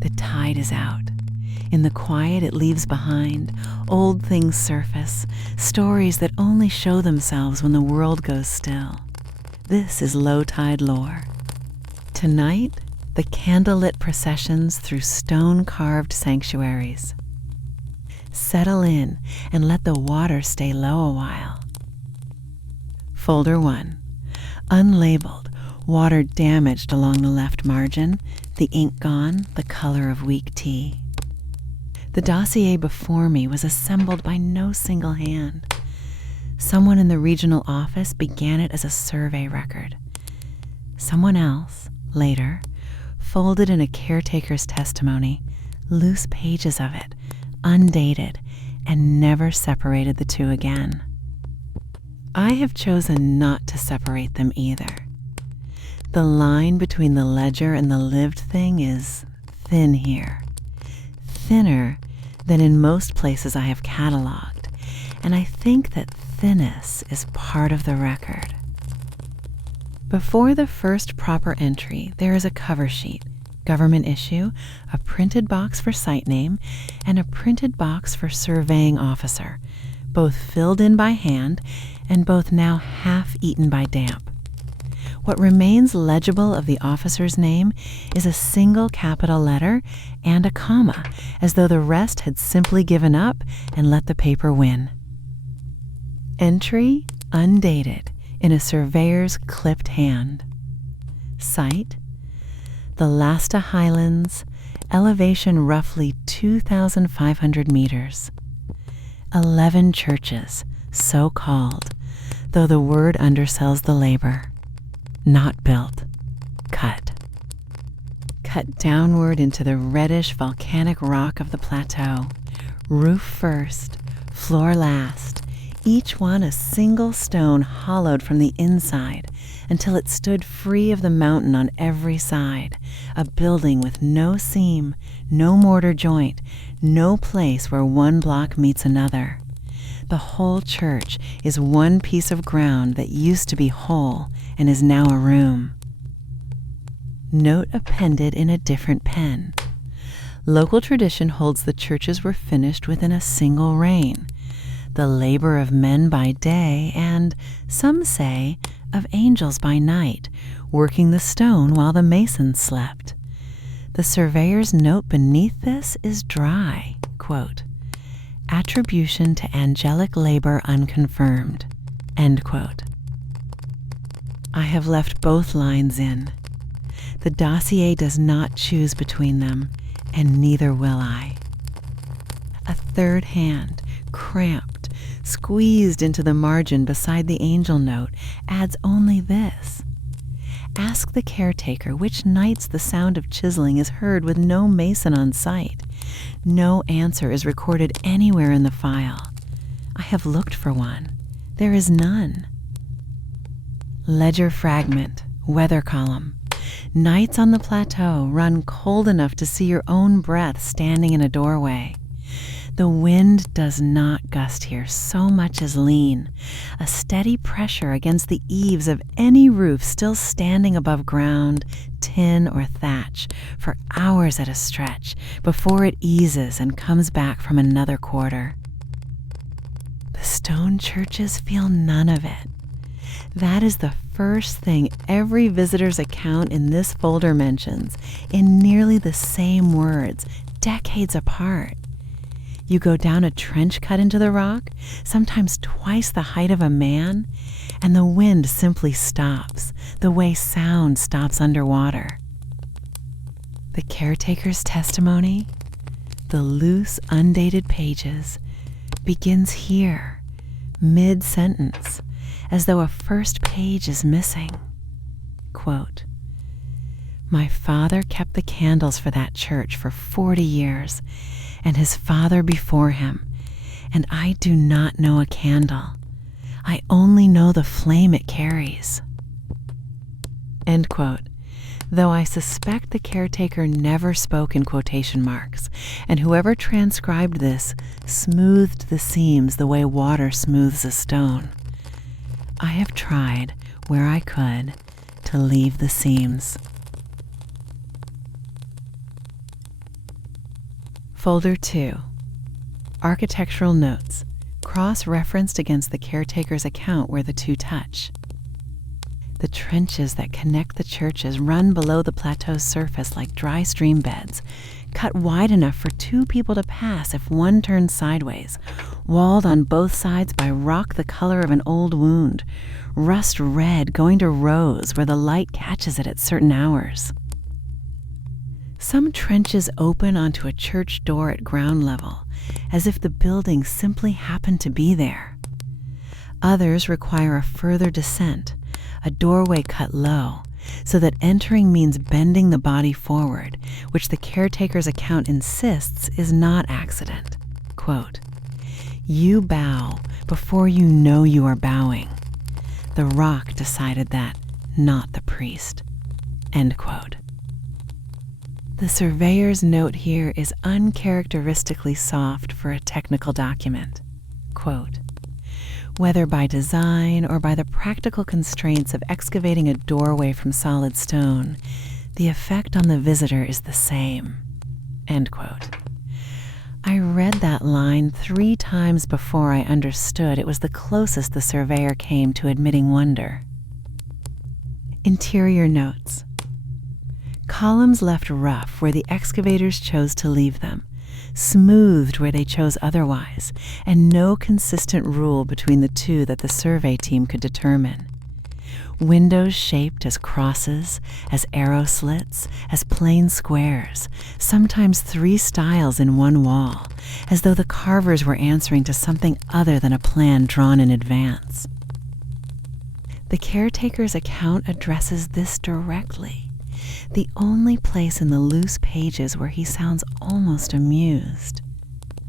The tide is out. In the quiet it leaves behind, old things surface, stories that only show themselves when the world goes still. This is low tide lore. Tonight, the candlelit processions through stone-carved sanctuaries. Settle in and let the water stay low a while. Folder 1. Unlabeled, water damaged along the left margin, the ink gone, the color of weak tea. The dossier before me was assembled by no single hand. Someone in the regional office began it as a survey record. Someone else, later, folded in a caretaker's testimony, loose pages of it, undated, and never separated the two again. I have chosen not to separate them either. The line between the ledger and the lived thing is thin here. Thinner than in most places I have cataloged, and I think that thinness is part of the record. Before the first proper entry, there is a cover sheet, government issue, a printed box for site name, and a printed box for surveying officer, both filled in by hand and both now half eaten by damp. What remains legible of the officer's name is a single capital letter and a comma, as though the rest had simply given up and let the paper win. Entry undated in a surveyor's clipped hand. Site: the Lasta highlands, elevation roughly 2,500 meters. 11 churches, so called, though the word undersells the labor. Not built, cut. Cut downward into the reddish volcanic rock of the plateau, roof first, floor last, each one a single stone hollowed from the inside until it stood free of the mountain on every side, a building with no seam, no mortar joint, no place where one block meets another. The whole church is one piece of ground that used to be whole and is now a room. Note appended in a different pen. Local tradition holds the churches were finished within a single rain, the labor of men by day and, some say, of angels by night, working the stone while the masons slept. The surveyor's note beneath this is dry, quote, attribution to angelic labor unconfirmed, end quote. I have left both lines in. The dossier does not choose between them, and neither will I. A third hand, cramped, squeezed into the margin beside the angel note, adds only this. Ask the caretaker which nights the sound of chiseling is heard with no mason on site. No answer is recorded anywhere in the file. I have looked for one. There is none. Ledger fragment, weather column. Nights on the plateau run cold enough to see your own breath standing in a doorway. The wind does not gust here so much as lean, a steady pressure against the eaves of any roof still standing above ground, tin or thatch, for hours at a stretch before it eases and comes back from another quarter. The stone churches feel none of it. That is the first thing every visitor's account in this folder mentions, in nearly the same words, decades apart. You go down a trench cut into the rock, sometimes twice the height of a man, and the wind simply stops, the way sound stops underwater. The caretaker's testimony, the loose, undated pages, begins here, mid-sentence, as though a first page is missing. Quote, my father kept the candles for that church for 40 years, and his father before him, and I do not know a candle. I only know the flame it carries. End quote. Though I suspect the caretaker never spoke in quotation marks, and whoever transcribed this smoothed the seams the way water smooths a stone. I have tried, where I could, to leave the seams. Folder 2. Architectural notes, cross-referenced against the caretaker's account where the two touch. The trenches that connect the churches run below the plateau's surface like dry stream beds, cut wide enough for two people to pass if one turns sideways, walled on both sides by rock the color of an old wound, rust red going to rose where the light catches it at certain hours. Some trenches open onto a church door at ground level, as if the building simply happened to be there. Others require a further descent, a doorway cut low, so that entering means bending the body forward, which the caretaker's account insists is not accident. Quote, "You bow before you know you are bowing. The rock decided that, not the priest." End quote. The surveyor's note here is uncharacteristically soft for a technical document. Quote, "Whether by design or by the practical constraints of excavating a doorway from solid stone, the effect on the visitor is the same." End quote. I read that line 3 times before I understood it was the closest the surveyor came to admitting wonder. Interior notes. Columns left rough where the excavators chose to leave them, smoothed where they chose otherwise, and no consistent rule between the two that the survey team could determine. Windows shaped as crosses, as arrow slits, as plain squares, sometimes 3 styles in one wall, as though the carvers were answering to something other than a plan drawn in advance. The caretaker's account addresses this directly, the only place in the loose pages where he sounds almost amused.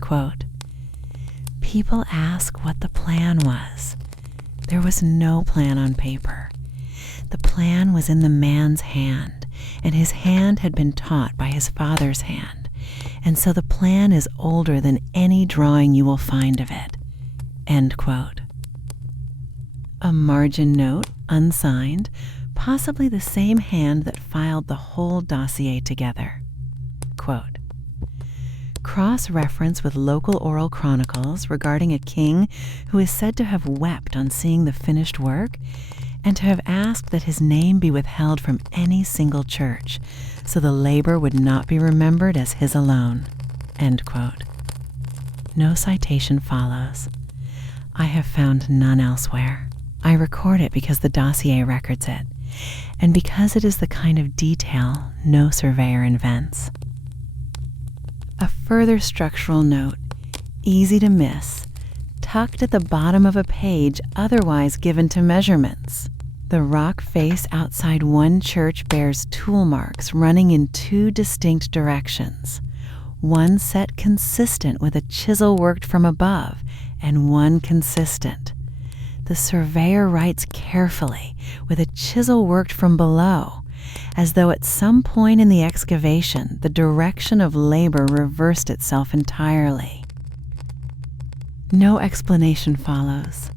Quote, "People ask what the plan was. There was no plan on paper. The plan was in the man's hand, and his hand had been taught by his father's hand, and so the plan is older than any drawing you will find of it." End quote. A margin note, unsigned, possibly the same hand that filed the whole dossier together. Quote, "Cross-reference with local oral chronicles regarding a king who is said to have wept on seeing the finished work and to have asked that his name be withheld from any single church, so the labor would not be remembered as his alone." End quote. No citation follows. I have found none elsewhere. I record it because the dossier records it, and because it is the kind of detail no surveyor invents. A further structural note, easy to miss, tucked at the bottom of a page otherwise given to measurements. The rock face outside one church bears tool marks running in 2 distinct directions, one set consistent with a chisel worked from above, and one consistent. The surveyor writes carefully, with a chisel worked from below, as though at some point in the excavation the direction of labor reversed itself entirely. No explanation follows.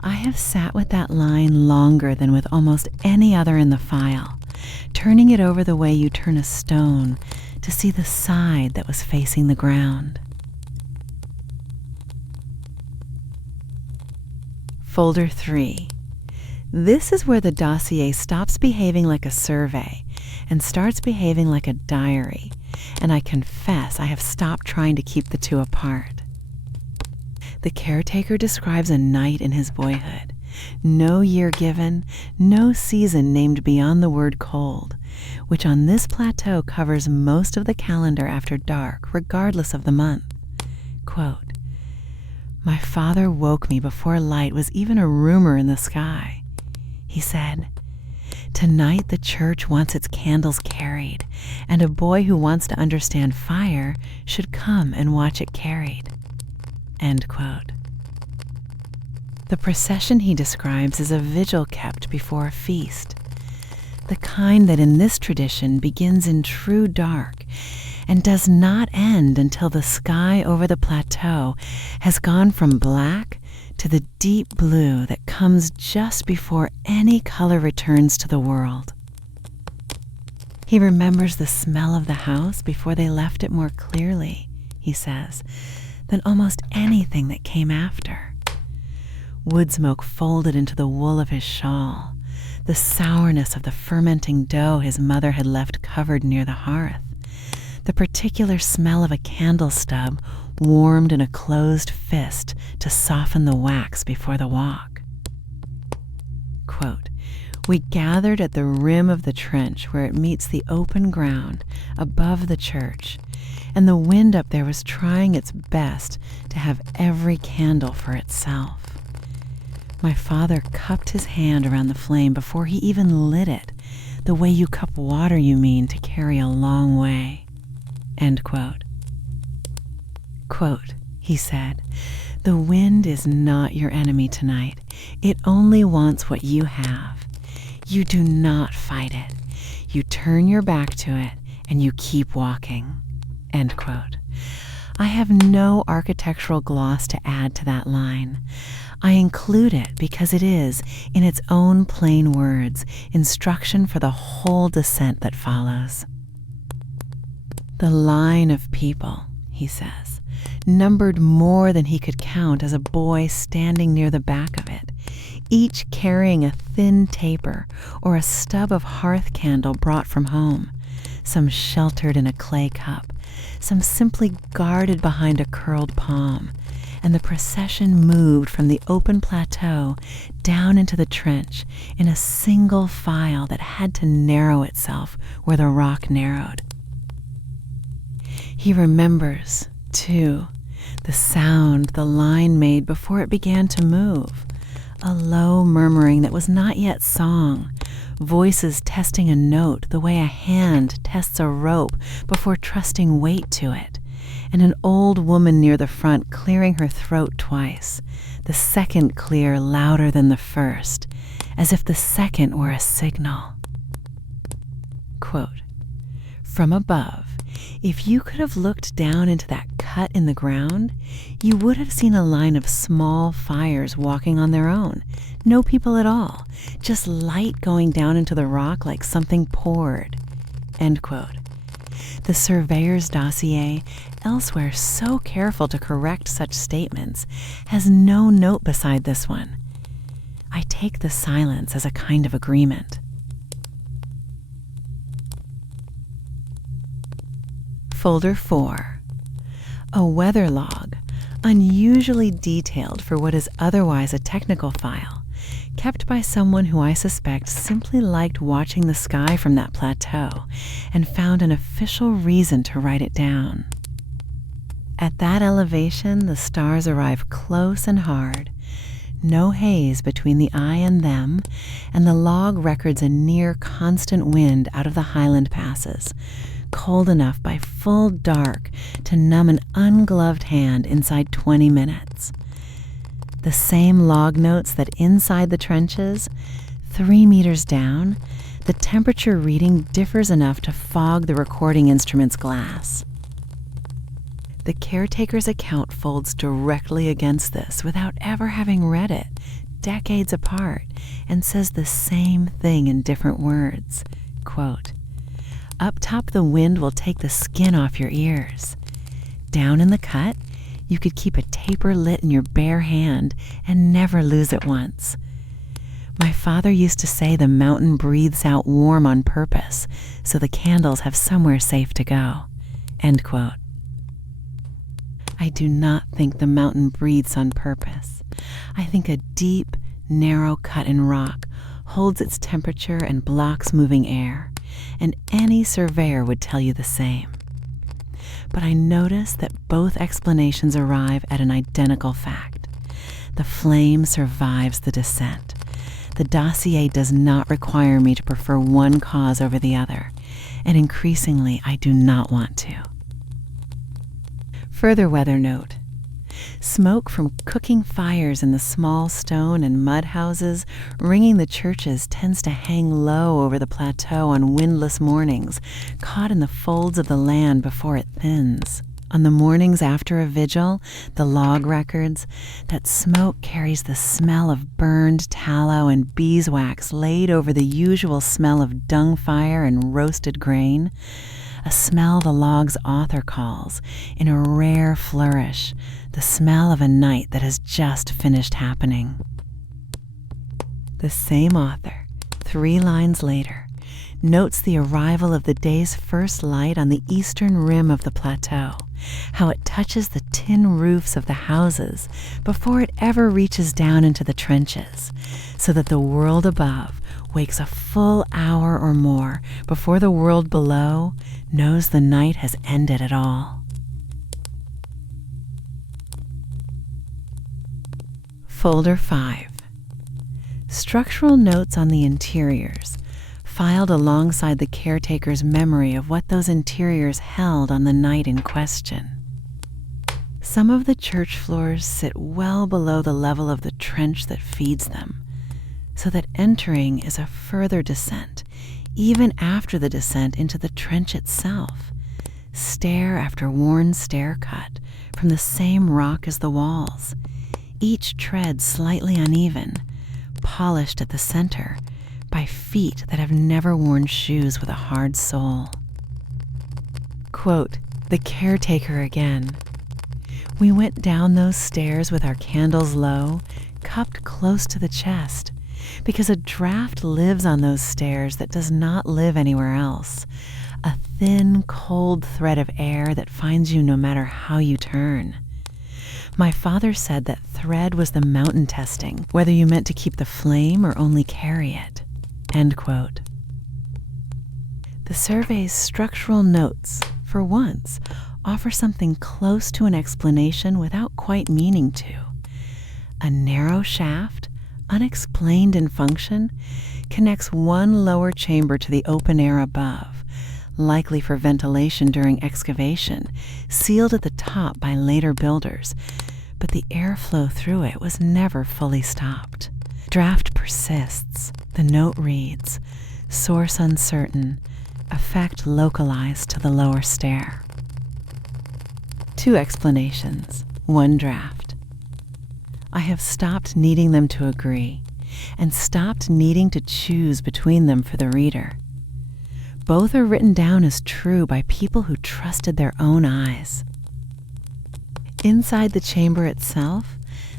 I have sat with that line longer than with almost any other in the file, turning it over the way you turn a stone to see the side that was facing the ground. Folder 3. This is where the dossier stops behaving like a survey and starts behaving like a diary, and I confess I have stopped trying to keep the two apart. The caretaker describes a night in his boyhood, no year given, no season named beyond the word cold, which on this plateau covers most of the calendar after dark, regardless of the month. Quote, "My father woke me before light was even a rumor in the sky. He said, 'Tonight the church wants its candles carried, and a boy who wants to understand fire should come and watch it carried.'" End quote. The procession he describes is a vigil kept before a feast, the kind that in this tradition begins in true dark and does not end until the sky over the plateau has gone from black to the deep blue that comes just before any color returns to the world. He remembers the smell of the house before they left it more clearly, he says, than almost anything that came after. Wood smoke folded into the wool of his shawl, the sourness of the fermenting dough his mother had left covered near the hearth, the particular smell of a candle stub warmed in a closed fist to soften the wax before the walk. Quote, "We gathered at the rim of the trench where it meets the open ground above the church, and the wind up there was trying its best to have every candle for itself. My father cupped his hand around the flame before he even lit it, the way you cup water, you mean, to carry a long way." End quote. Quote, he said, "The wind is not your enemy tonight. It only wants what you have. You do not fight it. You turn your back to it and you keep walking." End quote. I have no architectural gloss to add to that line. I include it because it is, in its own plain words, instruction for the whole descent that follows. "The line of people," he says, "numbered more than he could count as a boy standing near the back of it, each carrying a thin taper or a stub of hearth candle brought from home, some sheltered in a clay cup, some simply guarded behind a curled palm, and the procession moved from the open plateau down into the trench in a single file that had to narrow itself where the rock narrowed." He remembers, too, the sound the line made before it began to move, a low murmuring that was not yet song, voices testing a note the way a hand tests a rope before trusting weight to it, and an old woman near the front clearing her throat twice, the second clear louder than the first, as if the second were a signal. Quote, "From above, if you could have looked down into that cut in the ground, you would have seen a line of small fires walking on their own. No people at all, just light going down into the rock like something poured." End quote. The surveyor's dossier, elsewhere so careful to correct such statements, has no note beside this one. I take the silence as a kind of agreement. Folder 4. A weather log, unusually detailed for what is otherwise a technical file, kept by someone who I suspect simply liked watching the sky from that plateau and found an official reason to write it down. At that elevation, the stars arrive close and hard, no haze between the eye and them, and the log records a near constant wind out of the highland passes, cold enough by full dark to numb an ungloved hand inside 20 minutes. The same log notes that inside the trenches, 3 meters down, the temperature reading differs enough to fog the recording instrument's glass. The caretaker's account folds directly against this without ever having read it, decades apart, and says the same thing in different words. Quote, "Up top the wind will take the skin off your ears. Down in the cut, you could keep a taper lit in your bare hand and never lose it once. My father used to say the mountain breathes out warm on purpose, so the candles have somewhere safe to go." End quote. I do not think the mountain breathes on purpose. I think a deep, narrow cut in rock holds its temperature and blocks moving air, and any surveyor would tell you the same. But I notice that both explanations arrive at an identical fact. The flame survives the descent. The dossier does not require me to prefer one cause over the other, and increasingly I do not want to. Further weather note. Smoke from cooking fires in the small stone and mud houses ringing the churches tends to hang low over the plateau on windless mornings, caught in the folds of the land before it thins. On the mornings after a vigil, the log records, that smoke carries the smell of burned tallow and beeswax laid over the usual smell of dung fire and roasted grain, a smell the log's author calls, in a rare flourish, the smell of a night that has just finished happening. The same author, 3 lines later, notes the arrival of the day's first light on the eastern rim of the plateau, how it touches the tin roofs of the houses before it ever reaches down into the trenches, so that the world above wakes a full hour or more before the world below knows the night has ended at all. Folder 5. Structural notes on the interiors, filed alongside the caretaker's memory of what those interiors held on the night in question. Some of the church floors sit well below the level of the trench that feeds them, so that entering is a further descent, even after the descent into the trench itself, stair after worn stair cut from the same rock as the walls, each tread slightly uneven, polished at the center by feet that have never worn shoes with a hard sole. Quote, the caretaker again. We went down those stairs with our candles low, cupped close to the chest, because a draft lives on those stairs that does not live anywhere else, a thin, cold thread of air that finds you no matter how you turn. My father said that thread was the mountain testing, whether you meant to keep the flame or only carry it. End quote. The survey's structural notes, for once, offer something close to an explanation without quite meaning to. A narrow shaft, unexplained in function, connects one lower chamber to the open air above, likely for ventilation during excavation, sealed at the top by later builders, but the airflow through it was never fully stopped. Draft persists. The note reads, source uncertain, effect localized to the lower stair. 2 explanations, 1 draft. I have stopped needing them to agree, and stopped needing to choose between them for the reader. Both are written down as true by people who trusted their own eyes. Inside the chamber itself,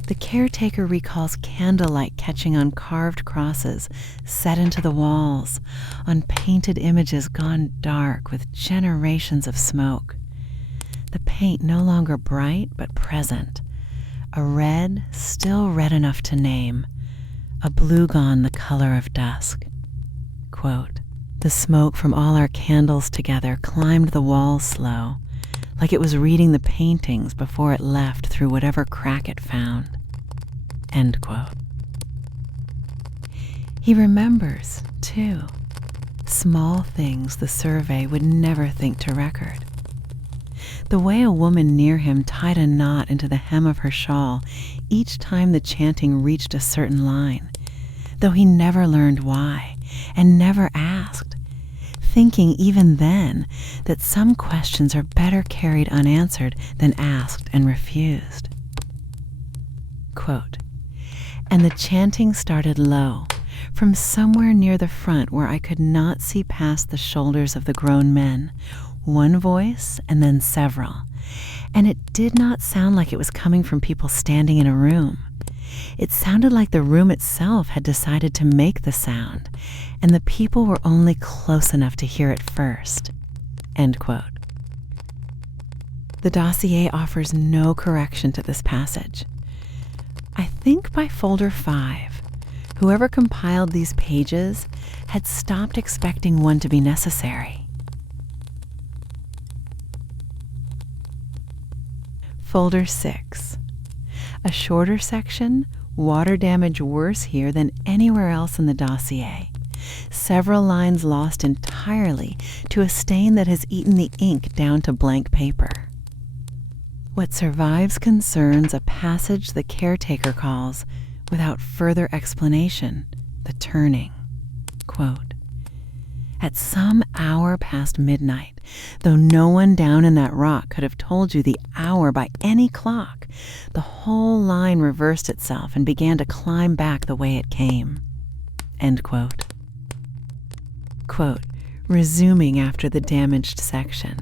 the caretaker recalls candlelight catching on carved crosses set into the walls, on painted images gone dark with generations of smoke. The paint no longer bright but present, a red still red enough to name, a blue gone the color of dusk. Quote, the smoke from all our candles together climbed the walls slow, like it was reading the paintings before it left through whatever crack it found. End quote. He remembers, too, small things the survey would never think to record. The way a woman near him tied a knot into the hem of her shawl each time the chanting reached a certain line, though he never learned why and never asked, thinking even then that some questions are better carried unanswered than asked and refused. Quote, and the chanting started low, from somewhere near the front where I could not see past the shoulders of the grown men, one voice and then several, and it did not sound like it was coming from people standing in a room. It sounded like the room itself had decided to make the sound, and the people were only close enough to hear it first. End quote. The dossier offers no correction to this passage. I think by folder 5, whoever compiled these pages had stopped expecting one to be necessary. Folder 6. A shorter section, water damage worse here than anywhere else in the dossier. Several lines lost entirely to a stain that has eaten the ink down to blank paper. What survives concerns a passage the caretaker calls, without further explanation, the turning. Quote, at some hour past midnight, though no one down in that rock could have told you the hour by any clock, the whole line reversed itself and began to climb back the way it came. End quote. Quote, Resuming after the damaged section.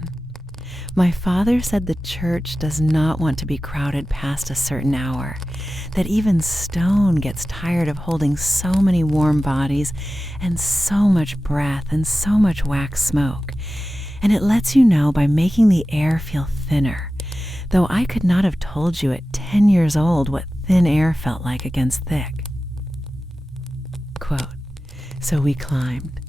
My father said the church does not want to be crowded past a certain hour, that even stone gets tired of holding so many warm bodies and so much breath and so much wax smoke, and it lets you know by making the air feel thinner, though I could not have told you at 10 years old what thin air felt like against thick. Quote, so we climbed.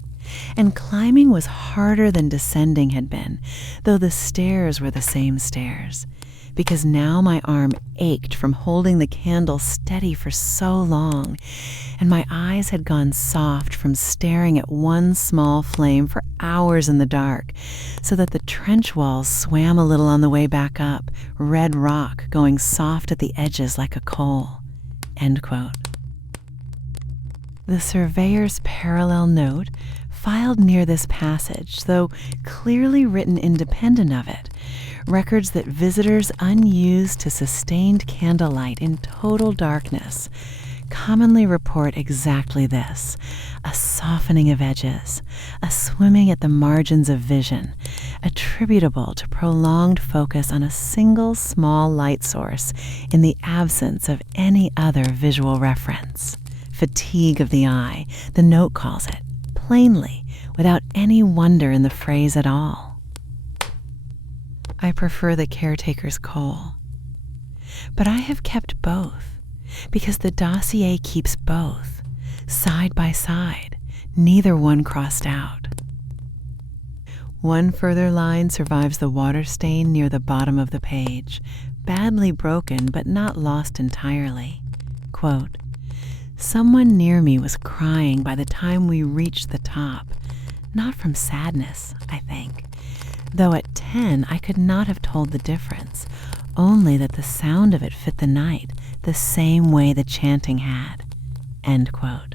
And climbing was harder than descending had been, though the stairs were the same stairs, because now my arm ached from holding the candle steady for so long, and my eyes had gone soft from staring at one small flame for hours in the dark, so that the trench walls swam a little on the way back up, red rock going soft at the edges like a coal. End quote. The surveyor's parallel note filed near this passage, though clearly written independent of it, records that visitors unused to sustained candlelight in total darkness commonly report exactly this: a softening of edges, a swimming at the margins of vision, attributable to prolonged focus on a single small light source in the absence of any other visual reference. Fatigue of the eye, the note calls it, plainly, without any wonder in the phrase at all. I prefer the caretaker's coal. But I have kept both, because the dossier keeps both, side by side, neither one crossed out. One further line survives the water stain near the bottom of the page, badly broken but not lost entirely. Quote, someone near me was crying by the time we reached the top, not from sadness, I think, though at 10 I could not have told the difference, only that the sound of it fit the night, the same way the chanting had. End quote.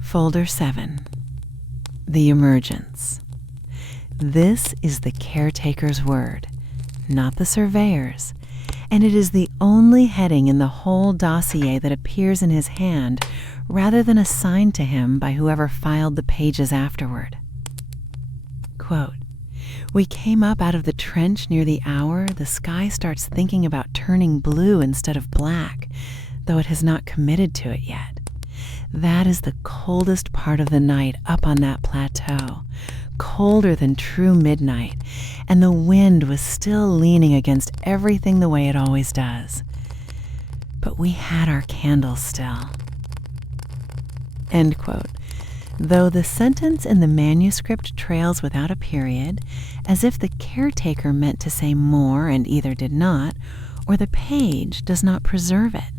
Folder 7. The Emergence. This is the caretaker's word, not the surveyor's, and it is the only heading in the whole dossier that appears in his hand rather than assigned to him by whoever filed the pages afterward. Quote, we came up out of the trench near the hour the sky starts thinking about turning blue instead of black, though it has not committed to it yet. That is the coldest part of the night up on that plateau, colder than true midnight, and the wind was still leaning against everything the way it always does. But we had our candles still. End quote. Though the sentence in the manuscript trails without a period, as if the caretaker meant to say more and either did not, or the page does not preserve it.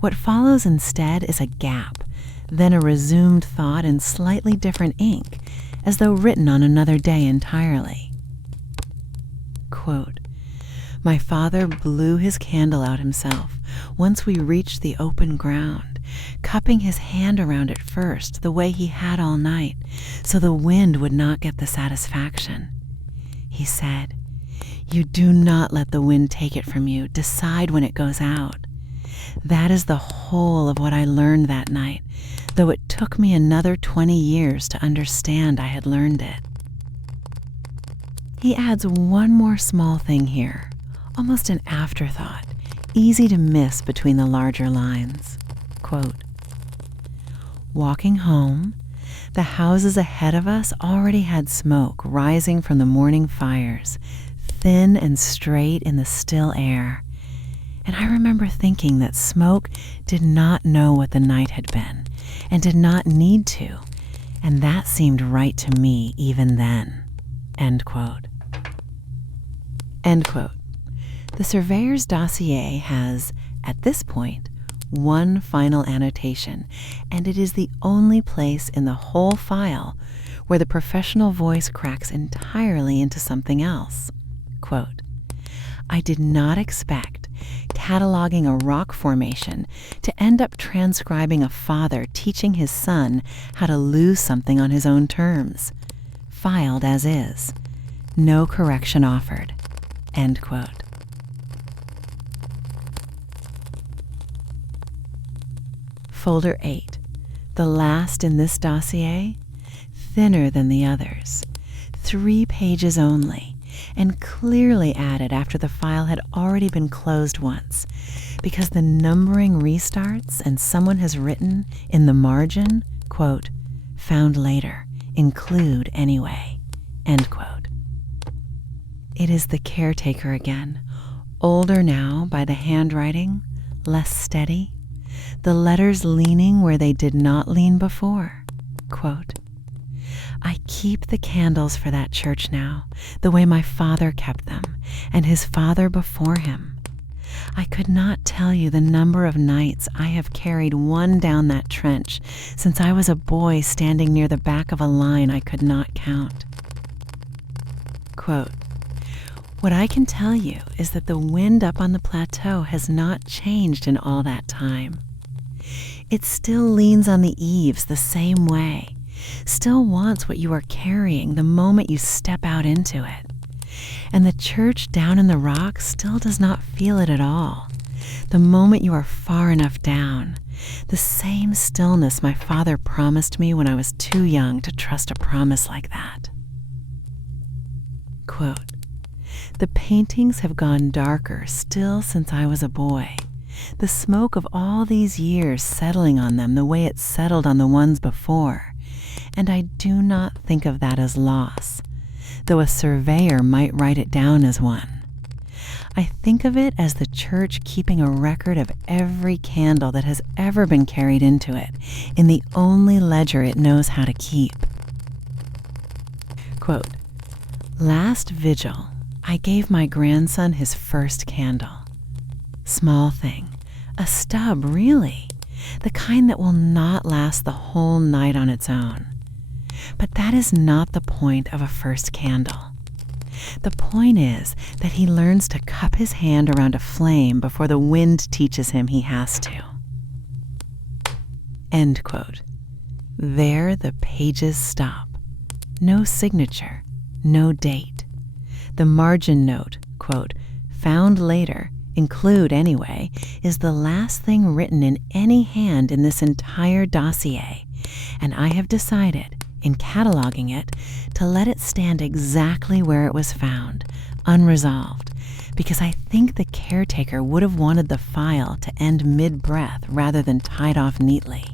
What follows instead is a gap, then a resumed thought in slightly different ink, as though written on another day entirely. Quote, my father blew his candle out himself once we reached the open ground, cupping his hand around it first the way he had all night, so the wind would not get the satisfaction. He said, you do not let the wind take it from you. Decide when it goes out. That is the whole of what I learned that night, though it took me another 20 years to understand I had learned it. He adds one more small thing here, almost an afterthought, easy to miss between the larger lines. Quote, walking home, the houses ahead of us already had smoke rising from the morning fires, thin and straight in the still air, and I remember thinking that smoke did not know what the night had been, and did not need to, and that seemed right to me even then. End quote. End quote. The surveyor's dossier has, at this point, one final annotation, and it is the only place in the whole file where the professional voice cracks entirely into something else. Quote, I did not expect cataloging a rock formation to end up transcribing a father teaching his son how to lose something on his own terms. Filed as is. No correction offered. End quote. Folder 8. The last in this dossier, thinner than the others, 3 pages only, and clearly added after the file had already been closed once, because the numbering restarts and someone has written in the margin, quote, "found later, include anyway," end quote. It is the caretaker again, older now by the handwriting, less steady, the letters leaning where they did not lean before. Quote, "I keep the candles for that church now, the way my father kept them, and his father before him. I could not tell you the number of nights I have carried one down that trench since I was a boy standing near the back of a line I could not count." Quote, "What I can tell you is that the wind up on the plateau has not changed in all that time. It still leans on the eaves the same way, still wants what you are carrying the moment you step out into it. And the church down in the rock still does not feel it at all, the moment you are far enough down, the same stillness my father promised me when I was too young to trust a promise like that." Quote, "The paintings have gone darker still since I was a boy, the smoke of all these years settling on them the way it settled on the ones before, and I do not think of that as loss, though a surveyor might write it down as one. I think of it as the church keeping a record of every candle that has ever been carried into it in the only ledger it knows how to keep." Quote, "Last Vigil, I gave my grandson his first candle. Small thing, a stub really, the kind that will not last the whole night on its own. But that is not the point of a first candle. The point is that he learns to cup his hand around a flame before the wind teaches him he has to." End quote. There the pages stop. No signature, no date. The margin note, quote, "found later, include anyway," is the last thing written in any hand in this entire dossier, and I have decided, in cataloging it, to let it stand exactly where it was found, unresolved, because I think the caretaker would have wanted the file to end mid-breath rather than tied off neatly.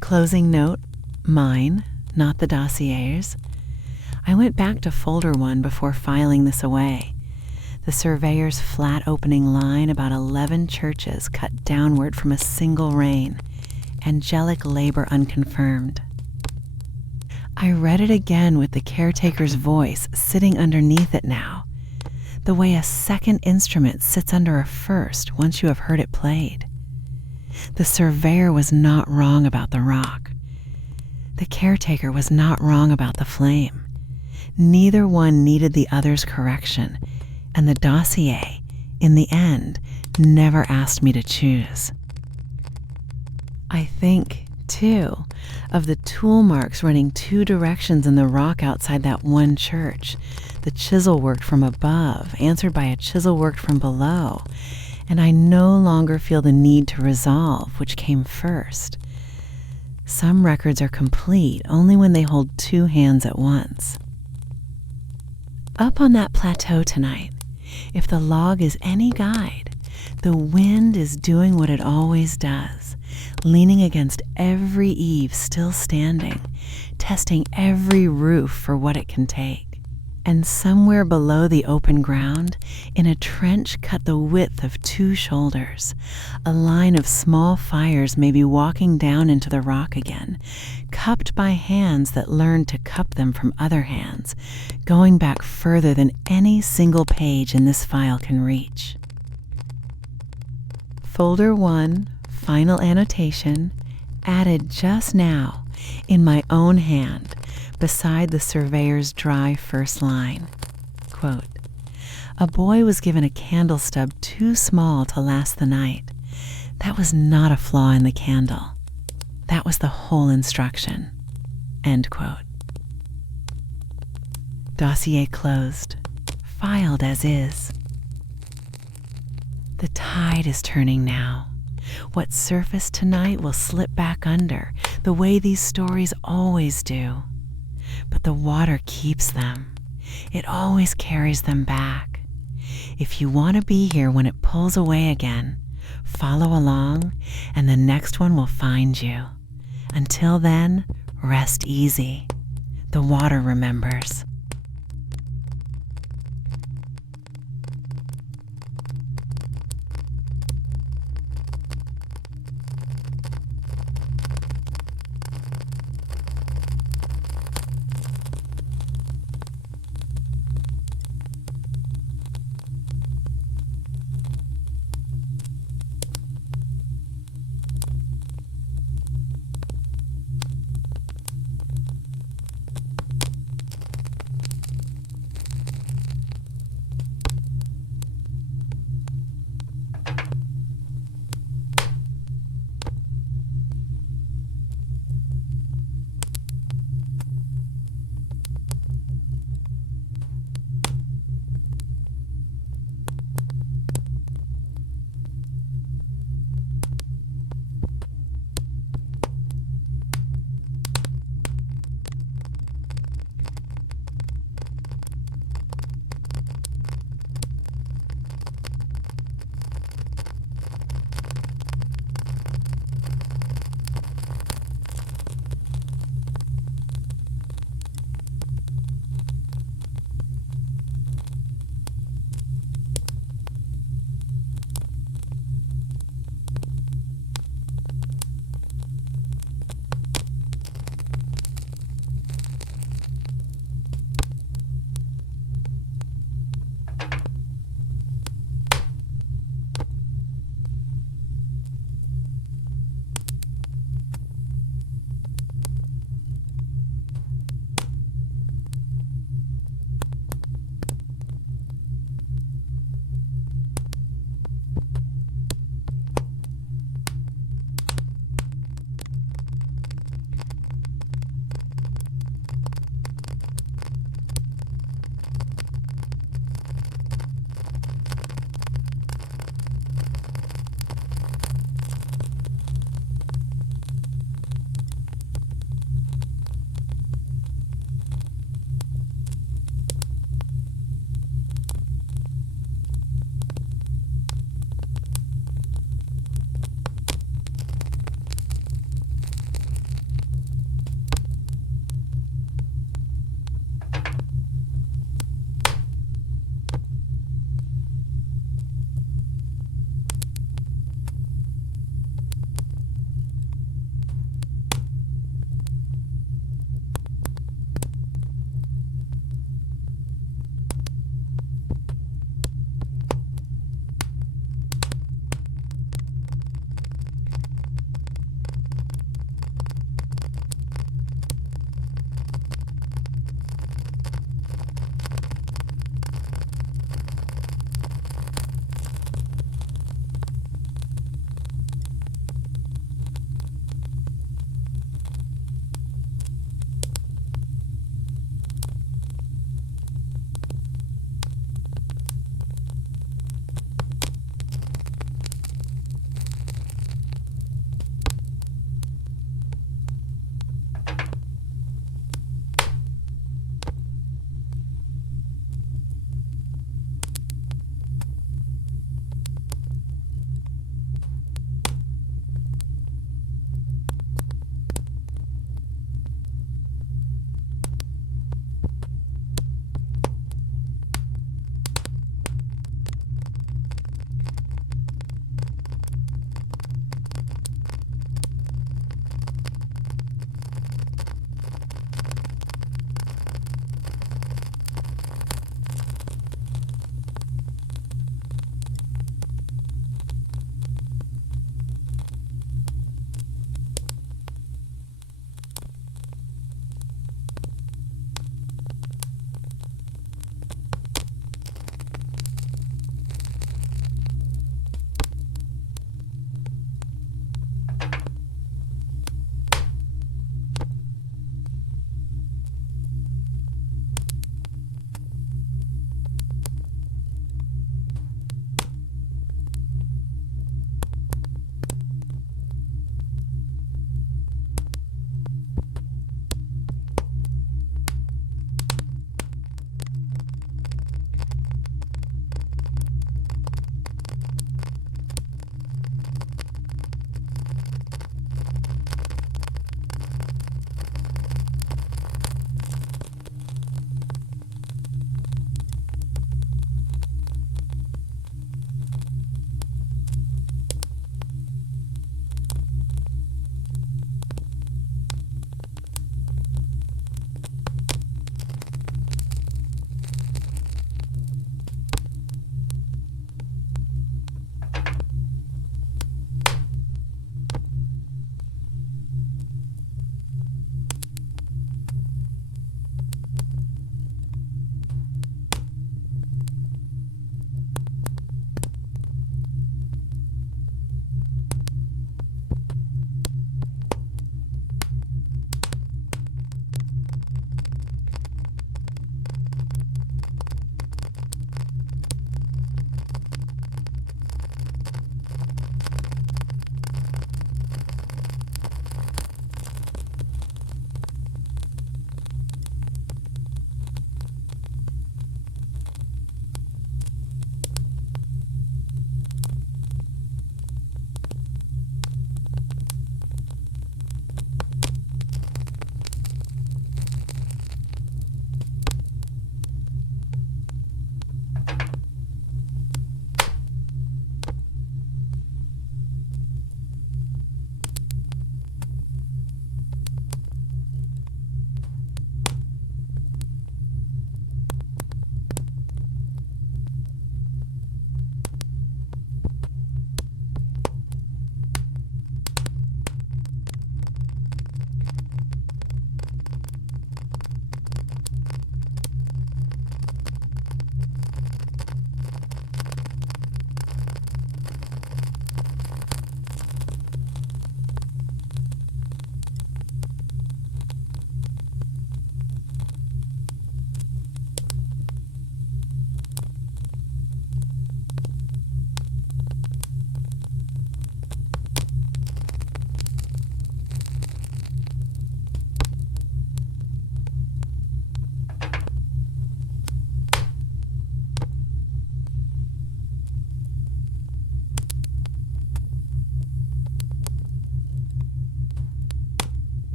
Closing note, mine, not the dossier's. I went back to folder 1 before filing this away. The surveyor's flat opening line about 11 churches cut downward from a single reign, angelic labor unconfirmed. I read it again with the caretaker's voice sitting underneath it now, the way a second instrument sits under a first once you have heard it played. The surveyor was not wrong about the rock. The caretaker was not wrong about the flame. Neither one needed the other's correction, and the dossier, in the end, never asked me to choose. I think, too, of the tool marks running 2 directions in the rock outside that one church, the chisel worked from above, answered by a chisel worked from below, and I no longer feel the need to resolve which came first. Some records are complete only when they hold 2 hands at once. Up on that plateau tonight, if the log is any guide, the wind is doing what it always does, leaning against every eave still standing, testing every roof for what it can take. And somewhere below the open ground, in a trench cut the width of 2 shoulders, a line of small fires may be walking down into the rock again, cupped by hands that learned to cup them from other hands, going back further than any single page in this file can reach. Folder 1, final annotation, added just now, in my own hand, beside the surveyor's dry first line. Quote, "A boy was given a candle stub too small to last the night. That was not a flaw in the candle. That was the whole instruction." End quote. Dossier closed, filed as is. The tide is turning now. What surfaced tonight will slip back under, the way these stories always do. But the water keeps them. It always carries them back. If you want to be here when it pulls away again, follow along and the next one will find you. Until then, rest easy. The water remembers.